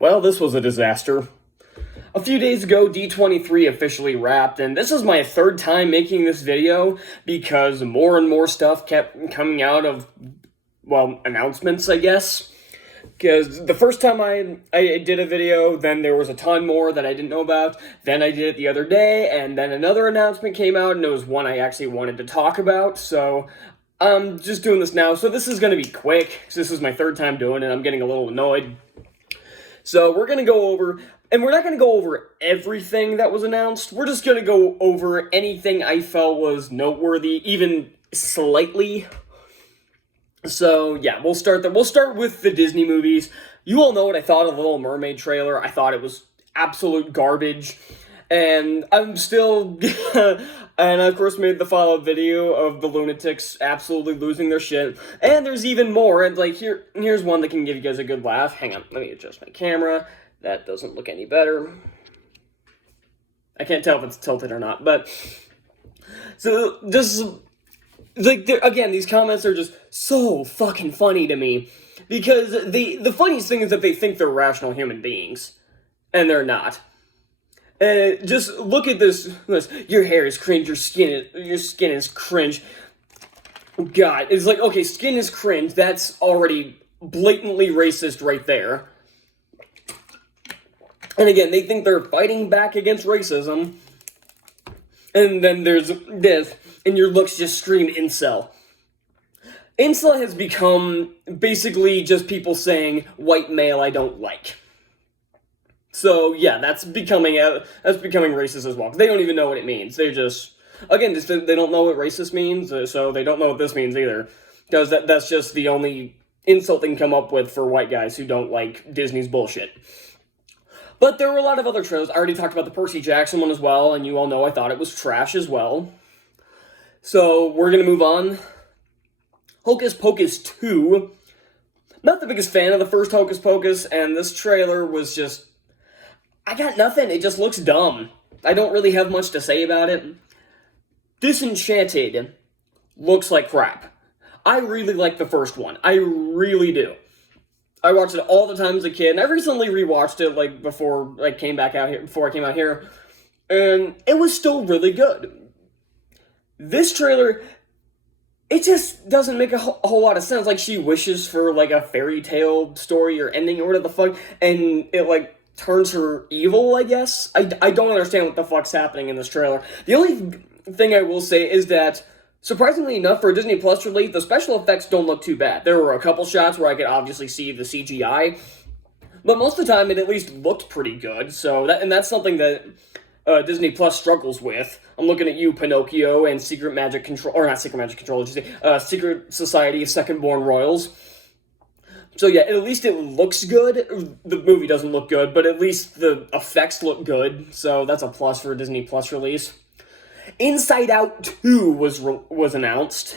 Well, this was a disaster. A few days ago, D23 officially wrapped, and this is my third time making this video because more and more stuff kept coming out of, well, announcements, I guess. Because the first time I did a video, then there was a ton more that I didn't know about. Then I did it the other day, and then another announcement came out, and it was one I actually wanted to talk about, so I'm just doing this now. So this is going to be quick, because this is my third time doing it, I'm getting a little annoyed. So we're going to go over, and we're not going to go over everything that was announced. We're just going to go over anything I felt was noteworthy, even slightly. So yeah, we'll start there. We'll start with the Disney movies. You all know what I thought of the Little Mermaid trailer. I thought it was absolute garbage. And I'm still, and I of course made the follow-up video of the lunatics absolutely losing their shit. And there's even more, and like here's one that can give you guys a good laugh. Hang on, let me adjust my camera. That doesn't look any better. I can't tell if it's tilted or not, but so this, like, again, these comments are just so fucking funny to me, because the funniest thing is that they think they're rational human beings, and they're not. Just look at this. Your hair is cringe. Your skin is cringe. God, it's like, okay, skin is cringe. That's already blatantly racist right there. And again, they think they're fighting back against racism. And then there's this, and your looks just scream incel. Incel has become basically just people saying, white male I don't like. So yeah, that's becoming racist as well. They don't even know what it means. They just, again, they don't know what racist means, so they don't know what this means either. Because that's just the only insult they can come up with for white guys who don't like Disney's bullshit. But there were a lot of other trailers. I already talked about the Percy Jackson one as well, and you all know I thought it was trash as well. So we're gonna move on. Hocus Pocus 2. Not the biggest fan of the first Hocus Pocus, and this trailer was just, I got nothing. It just looks dumb. I don't really have much to say about it. Disenchanted looks like crap. I really like the first one. I really do. I watched it all the time as a kid, and I recently rewatched it like before I came out here, and it was still really good. This trailer, it just doesn't make a whole lot of sense. Like, she wishes for like a fairy tale story or ending or whatever the fuck, and it like turns her evil, I guess. I don't understand what the fuck's happening in this trailer. The only thing I will say is that, surprisingly enough, for a Disney Plus release, the special effects don't look too bad. There were a couple shots where I could obviously see the CGI, but most of the time it at least looked pretty good. So that's something that Disney Plus struggles with. I'm looking at you, Pinocchio, and Secret Society of Second Born Royals. So yeah, at least it looks good. The movie doesn't look good, but at least the effects look good. So that's a plus for a Disney Plus release. Inside Out 2 was announced.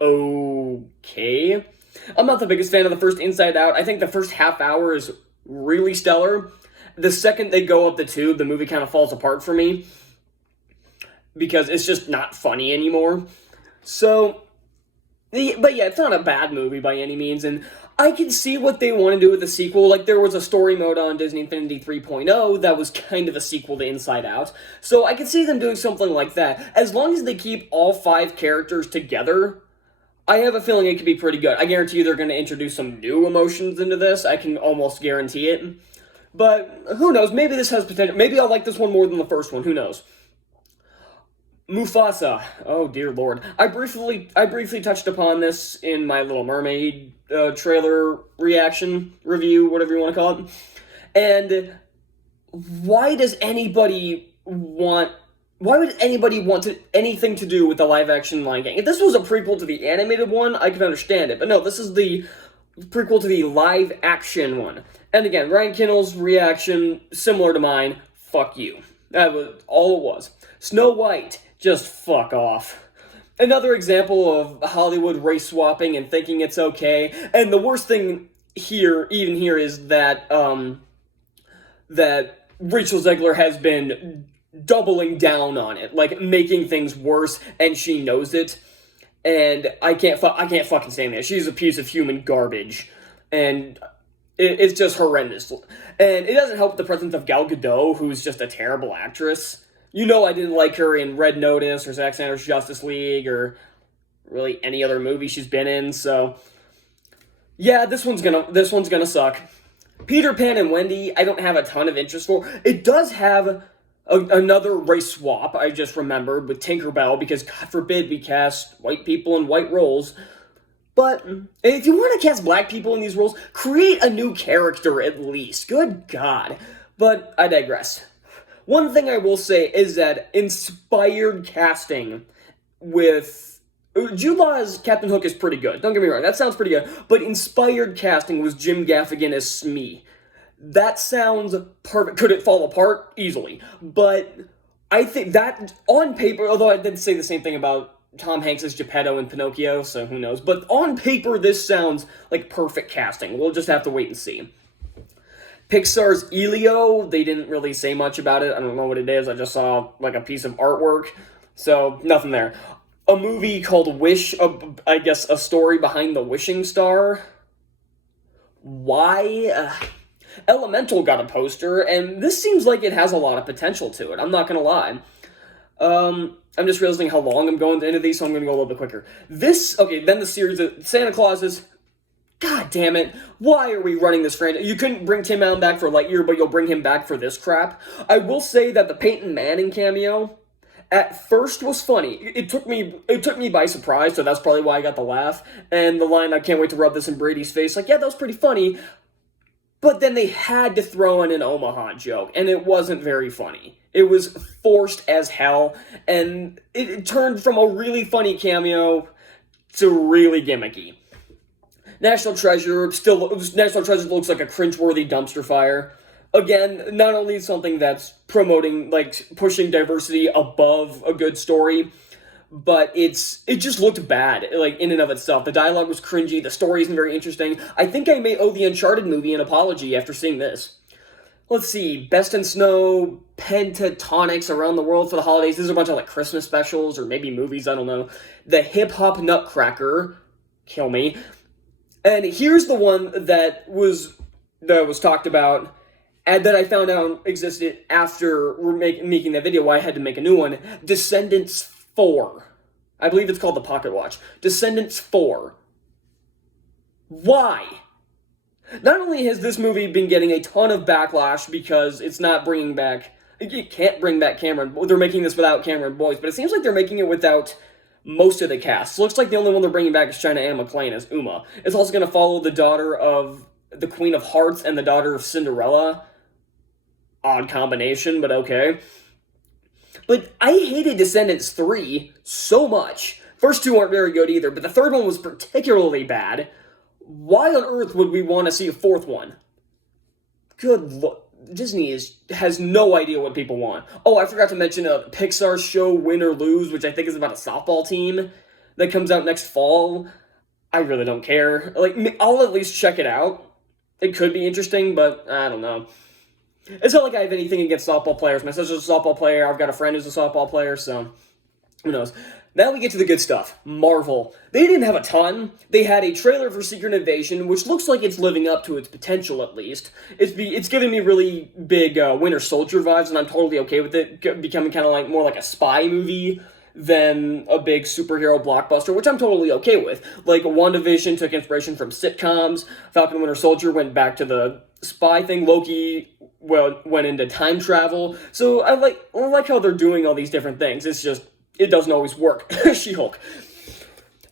Okay. I'm not the biggest fan of the first Inside Out. I think the first half hour is really stellar. The second they go up the tube, the movie kind of falls apart for me, because it's just not funny anymore. So, but yeah, it's not a bad movie by any means, and I can see what they want to do with the sequel. Like, there was a story mode on Disney Infinity 3.0 that was kind of a sequel to Inside Out, so I can see them doing something like that. As long as they keep all 5 characters together, I have a feeling it could be pretty good. I guarantee you they're going to introduce some new emotions into this. I can almost guarantee it. But who knows? Maybe this has potential. Maybe I'll like this one more than the first one. Who knows? Mufasa. Oh, dear Lord. I briefly touched upon this in my Little Mermaid trailer reaction review, whatever you want to call it. And why would anybody want anything to do with the live-action Lion King? If this was a prequel to the animated one, I could understand it. But no, this is the prequel to the live-action one. And again, Ryan Kinnell's reaction, similar to mine, fuck you. That was all it was. Snow White, just fuck off. Another example of Hollywood race swapping and thinking it's okay. And the worst thing here is that that Rachel Zegler has been doubling down on it, like making things worse, and she knows it. And I can't fucking stand that. She's a piece of human garbage. And It's just horrendous. And it doesn't help the presence of Gal Gadot, who's just a terrible actress. You know I didn't like her in Red Notice or Zack Snyder's Justice League or really any other movie she's been in, so yeah, this one's gonna suck. Peter Pan and Wendy, I don't have a ton of interest for. It does have another race swap, I just remembered, with Tinkerbell, because God forbid we cast white people in white roles. But if you want to cast black people in these roles, create a new character at least. Good God. But I digress. One thing I will say is that inspired casting with Jude Law's Captain Hook is pretty good. Don't get me wrong, that sounds pretty good. But inspired casting was Jim Gaffigan as Smee. That sounds perfect. Could it fall apart? Easily. But I think that, on paper, although I did say the same thing about Tom Hanks as Geppetto in Pinocchio, so who knows. But on paper, this sounds like perfect casting. We'll just have to wait and see. Pixar's Elio, they didn't really say much about it. I don't know what it is. I just saw like a piece of artwork. So, nothing there. A movie called Wish, I guess a story behind the wishing star. Why? Elemental got a poster, and this seems like it has a lot of potential to it. I'm not gonna lie. I'm just realizing how long I'm going into these, so I'm gonna go a little bit quicker. Then the series of Santa Clauses. God damn it. Why are we running this franchise? You couldn't bring Tim Allen back for Lightyear, but you'll bring him back for this crap. I will say that the Peyton Manning cameo at first was funny. It took me by surprise, so that's probably why I got the laugh. And the line, "I can't wait to rub this in Brady's face," like, yeah, that was pretty funny. But then they had to throw in an Omaha joke, and it wasn't very funny. It was forced as hell, and it turned from a really funny cameo to really gimmicky. National Treasure looks like a cringeworthy dumpster fire. Again, not only something that's promoting, like, pushing diversity above a good story, but it just looked bad, like, in and of itself. The dialogue was cringy, the story isn't very interesting. I think I may owe the Uncharted movie an apology after seeing this. Let's see, Best in Snow, Pentatonics Around the World for the Holidays. These are a bunch of, like, Christmas specials, or maybe movies, I don't know. The Hip Hop Nutcracker, kill me. And here's the one that was talked about, and that I found out existed after making that video, why I had to make a new one. Descendants 4. I believe it's called the Pocket Watch. Descendants 4. Why? Not only has this movie been getting a ton of backlash because it's not bringing back... It can't bring back Cameron... They're making this without Cameron Boyce, but it seems like they're making it without most of the cast. Looks like the only one they're bringing back is China Anna McClain as Uma. It's also going to follow the daughter of the Queen of Hearts and the daughter of Cinderella. Odd combination, but okay. But I hated Descendants 3 so much. First two aren't very good either, but the third one was particularly bad. Why on earth would we want to see a fourth one? Good Lord. Disney has no idea what people want. Oh, I forgot to mention Pixar's show Win or Lose, which I think is about a softball team that comes out next fall. I really don't care. Like, I'll at least check it out. It could be interesting, but I don't know. It's not like I have anything against softball players. My sister's a softball player. I've got a friend who's a softball player, so who knows. Now we get to the good stuff. Marvel. They didn't have a ton. They had a trailer for Secret Invasion, which looks like it's living up to its potential, at least. It's giving me really big Winter Soldier vibes, and I'm totally okay with it becoming kind of like more like a spy movie than a big superhero blockbuster, which I'm totally okay with. Like, WandaVision took inspiration from sitcoms. Falcon and Winter Soldier went back to the spy thing. Loki went into time travel. So I like how they're doing all these different things. It's just, it doesn't always work. She-Hulk.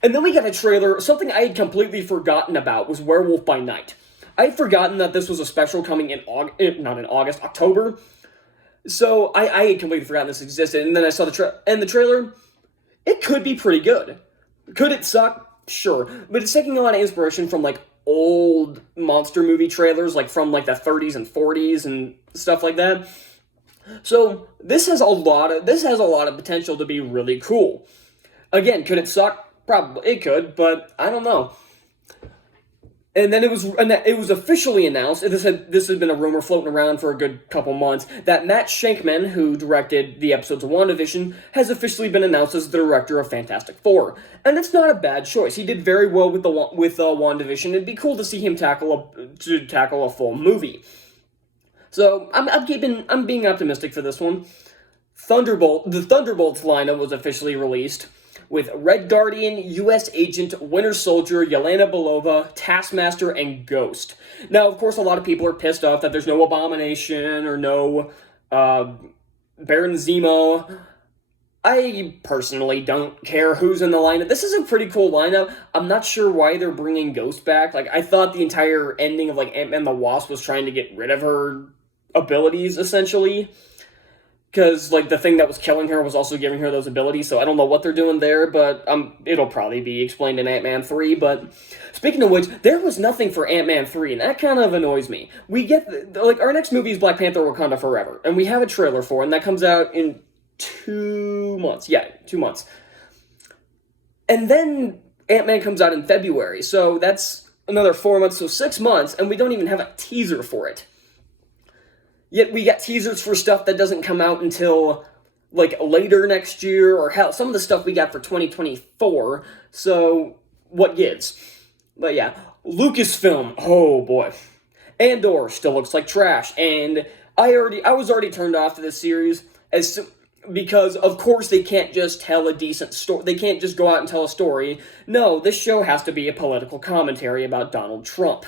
And then we got a trailer. Something I had completely forgotten about was Werewolf by Night. I had forgotten that this was a special coming in October. So I had completely forgotten this existed. And then I saw the trailer. It could be pretty good. Could it suck? Sure. But it's taking a lot of inspiration from, like, old monster movie trailers, like from like the 30s and 40s and stuff like that. So this has a lot of potential to be really cool. Again, could it suck? Probably it could, but I don't know. And then it was officially announced, and this had been a rumor floating around for a good couple months, that Matt Shankman, who directed the episodes of WandaVision, has officially been announced as the director of Fantastic Four. And it's not a bad choice. He did very well with WandaVision. It'd be cool to see him tackle a full movie. So I'm being optimistic for this one. The Thunderbolts lineup was officially released, with Red Guardian, U.S. Agent, Winter Soldier, Yelena Belova, Taskmaster, and Ghost. Now, of course, a lot of people are pissed off that there's no Abomination or no Baron Zemo. I personally don't care who's in the lineup. This is a pretty cool lineup. I'm not sure why they're bringing Ghost back. Like, I thought the entire ending of, like, Ant-Man the Wasp was trying to get rid of her abilities, essentially. Because, like, the thing that was killing her was also giving her those abilities, so I don't know what they're doing there, but it'll probably be explained in Ant-Man 3, but speaking of which, there was nothing for Ant-Man 3, and that kind of annoys me. We get, like, our next movie is Black Panther Wakanda Forever, and we have a trailer for it, and that comes out in 2 months. Yeah, 2 months. And then Ant-Man comes out in February, so that's another 4 months, so 6 months, and we don't even have a teaser for it. Yet we got teasers for stuff that doesn't come out until, like, later next year, or hell, some of the stuff we got for 2024, so what gives? But yeah, Lucasfilm, oh boy. Andor still looks like trash, and I was already turned off to this series, because, of course, they can't just tell a decent story. They can't just go out and tell a story. No, this show has to be a political commentary about Donald Trump.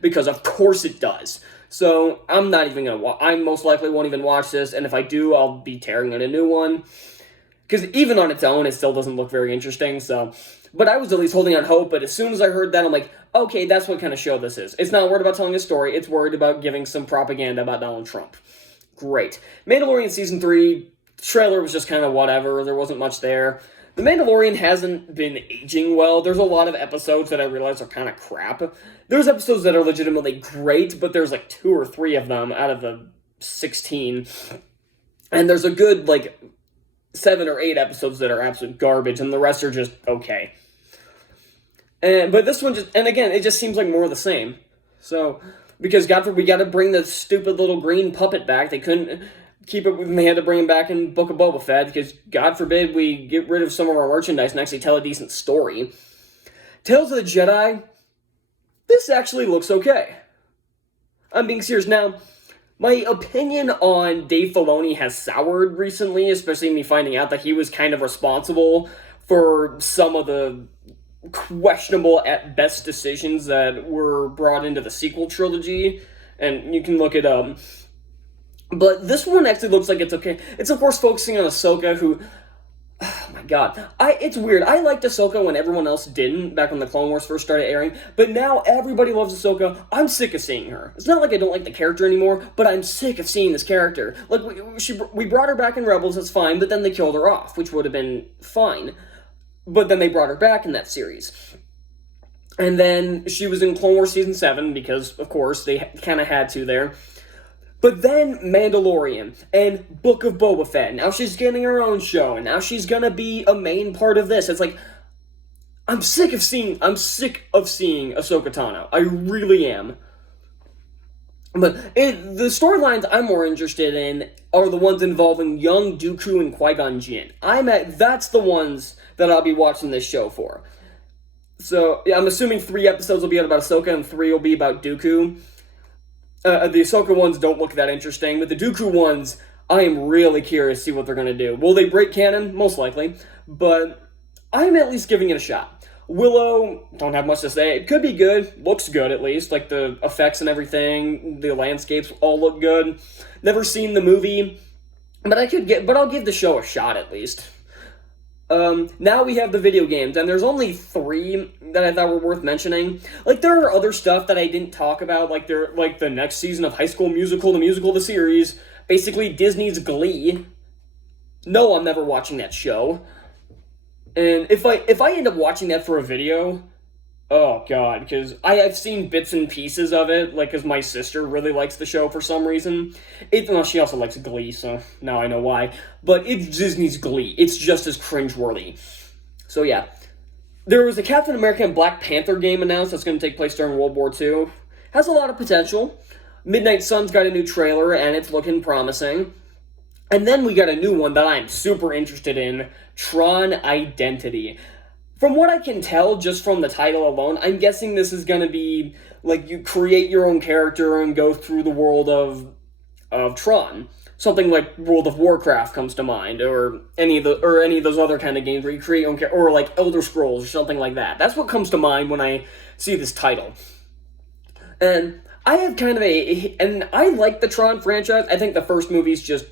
Because, of course, it does. So, I'm not even going to watch. I most likely won't even watch this, and if I do, I'll be tearing on a new one. Because even on its own, it still doesn't look very interesting, so. But I was at least holding out hope, but as soon as I heard that, I'm like, okay, that's what kind of show this is. It's not worried about telling a story, it's worried about giving some propaganda about Donald Trump. Great. Mandalorian Season 3, trailer was just kind of whatever, there wasn't much there. The Mandalorian hasn't been aging well. There's a lot of episodes that I realize are kind of crap. There's episodes that are legitimately great, but there's like 2 or 3 of them out of the 16. And there's a good, like, 7 or 8 episodes that are absolute garbage, and the rest are just okay. But this one and again, it just seems like more of the same. So, because God forbid, we got to bring the stupid little green puppet back. They couldn't keep it, and they had to bring him back in Book of Boba Fett, because God forbid we get rid of some of our merchandise and actually tell a decent story. Tales of the Jedi, this actually looks okay. I'm being serious. Now, my opinion on Dave Filoni has soured recently, especially me finding out that he was kind of responsible for some of the questionable at best decisions that were brought into the sequel trilogy, and you can look it up. But this one actually looks like it's okay. It's, of course, focusing on Ahsoka, who, oh my god, it's weird. I liked Ahsoka when everyone else didn't, back when the Clone Wars first started airing, but now everybody loves Ahsoka. I'm sick of seeing her. It's not like I don't like the character anymore, but I'm sick of seeing this character. Like, we brought her back in Rebels, that's fine, but then they killed her off, which would have been fine. But then they brought her back in that series. And then she was in Clone Wars Season 7, because, of course, they kind of had to there. But then Mandalorian and Book of Boba Fett. Now she's getting her own show, and now she's gonna be a main part of this. It's like, I'm sick of seeing Ahsoka Tano. I really am. But the storylines I'm more interested in are the ones involving young Dooku and Qui-Gon Jinn. That's the ones that I'll be watching this show for. So, yeah, I'm assuming 3 episodes will be about Ahsoka and 3 will be about Dooku. The Ahsoka ones don't look that interesting, but the Dooku ones, I am really curious to see what they're going to do. Will they break canon? Most likely. But I'm at least giving it a shot. Willow, don't have much to say. It could be good. Looks good, at least. Like, the effects and everything, the landscapes all look good. Never seen the movie, but I'll give the show a shot, at least. Now we have the video games, and there's only 3 that I thought were worth mentioning. Like, there are other stuff that I didn't talk about, like the next season of High School Musical, the musical, the series, basically Disney's Glee. No, I'm never watching that show. And if I end up watching that for a video, oh god, because I've seen bits and pieces of it, like, because my sister really likes the show for some reason. Well, she also likes Glee, so now I know why. But it's Disney's Glee. It's just as cringeworthy. So yeah. There was a Captain America and Black Panther game announced that's going to take place during World War II. Has a lot of potential. Midnight Sun's got a new trailer, and it's looking promising. And then we got a new one that I'm super interested in, Tron Identity. From what I can tell, just from the title alone, I'm guessing this is going to be, like, you create your own character and go through the world of Tron. Something like World of Warcraft comes to mind, or any of those other kind of games where you create your own character, or like Elder Scrolls or something like that. That's what comes to mind when I see this title. And I have kind of and I like the Tron franchise. I think the first movie's just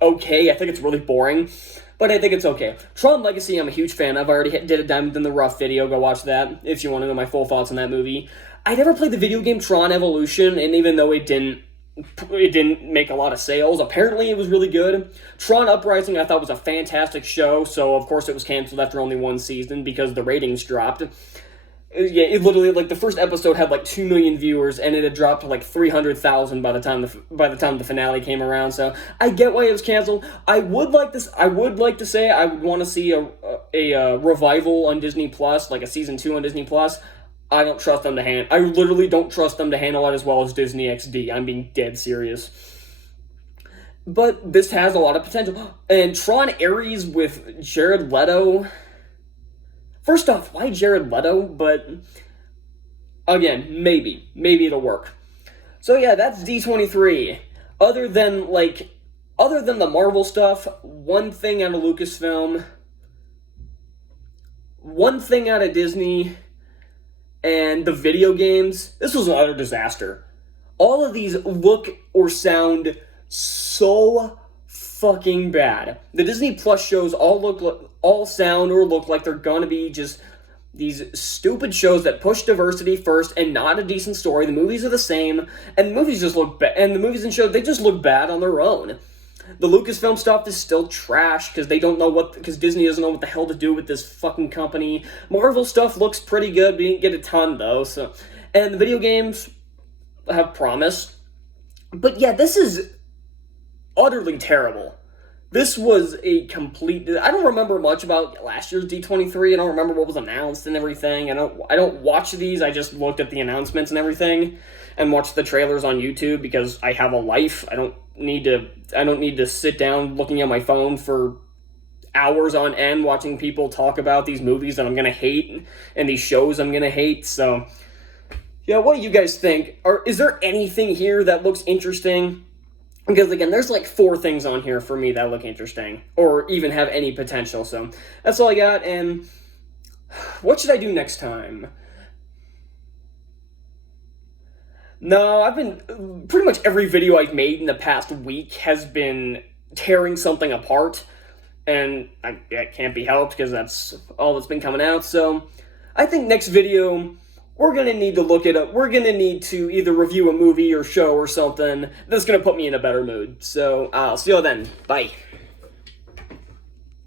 okay. I think it's really boring, but I think it's okay. Tron Legacy, I'm a huge fan of. I already did a Diamond in the Rough video. Go watch that if you want to know my full thoughts on that movie. I never played the video game Tron Evolution, and even though it didn't make a lot of sales, apparently it was really good. Tron Uprising I thought was a fantastic show, so of course it was canceled after only one season because the ratings dropped. Yeah, it literally, like, the first episode had like 2 million viewers, and it had dropped to like 300,000 by the time the finale came around. So I get why it was canceled. I would like to say I would want to see a revival on Disney Plus, like a season 2 on Disney Plus. I don't trust them to I literally don't trust them to handle it as well as Disney XD. I'm being dead serious. But this has a lot of potential. And Tron Ares with Jared Leto. First off, why Jared Leto? But again, maybe it'll work. So yeah, that's D23. Other than the Marvel stuff, one thing out of Lucasfilm, one thing out of Disney, and the video games, this was an utter disaster. All of these look or sound so fucking bad. The Disney Plus shows all sound or look like they're gonna be just these stupid shows that push diversity first and not a decent story. The movies are the same, and the movies just look bad. And the movies and shows, they just look bad on their own. The Lucasfilm stuff is still trash because Disney doesn't know what the hell to do with this fucking company. Marvel stuff looks pretty good. We didn't get a ton though, and the video games have promise. But yeah, this is utterly terrible. This was a complete. I don't remember much about last year's D23. I don't remember what was announced and everything. I don't watch these. I just looked at the announcements and everything, and watched the trailers on YouTube because I have a life. I don't need to sit down looking at my phone for hours on end watching people talk about these movies that I'm gonna hate and these shows I'm gonna hate. So yeah, what do you guys think? Is there anything here that looks interesting? Because again, there's like 4 things on here for me that look interesting or even have any potential. So that's all I got. And what should I do next time? No, I've been, pretty much every video I've made in the past week has been tearing something apart, and that can't be helped because that's all that's been coming out. So I think next video, we're going to need to look it up. We're going to need to either review a movie or show or something that's going to put me in a better mood. So I'll see you all then. Bye.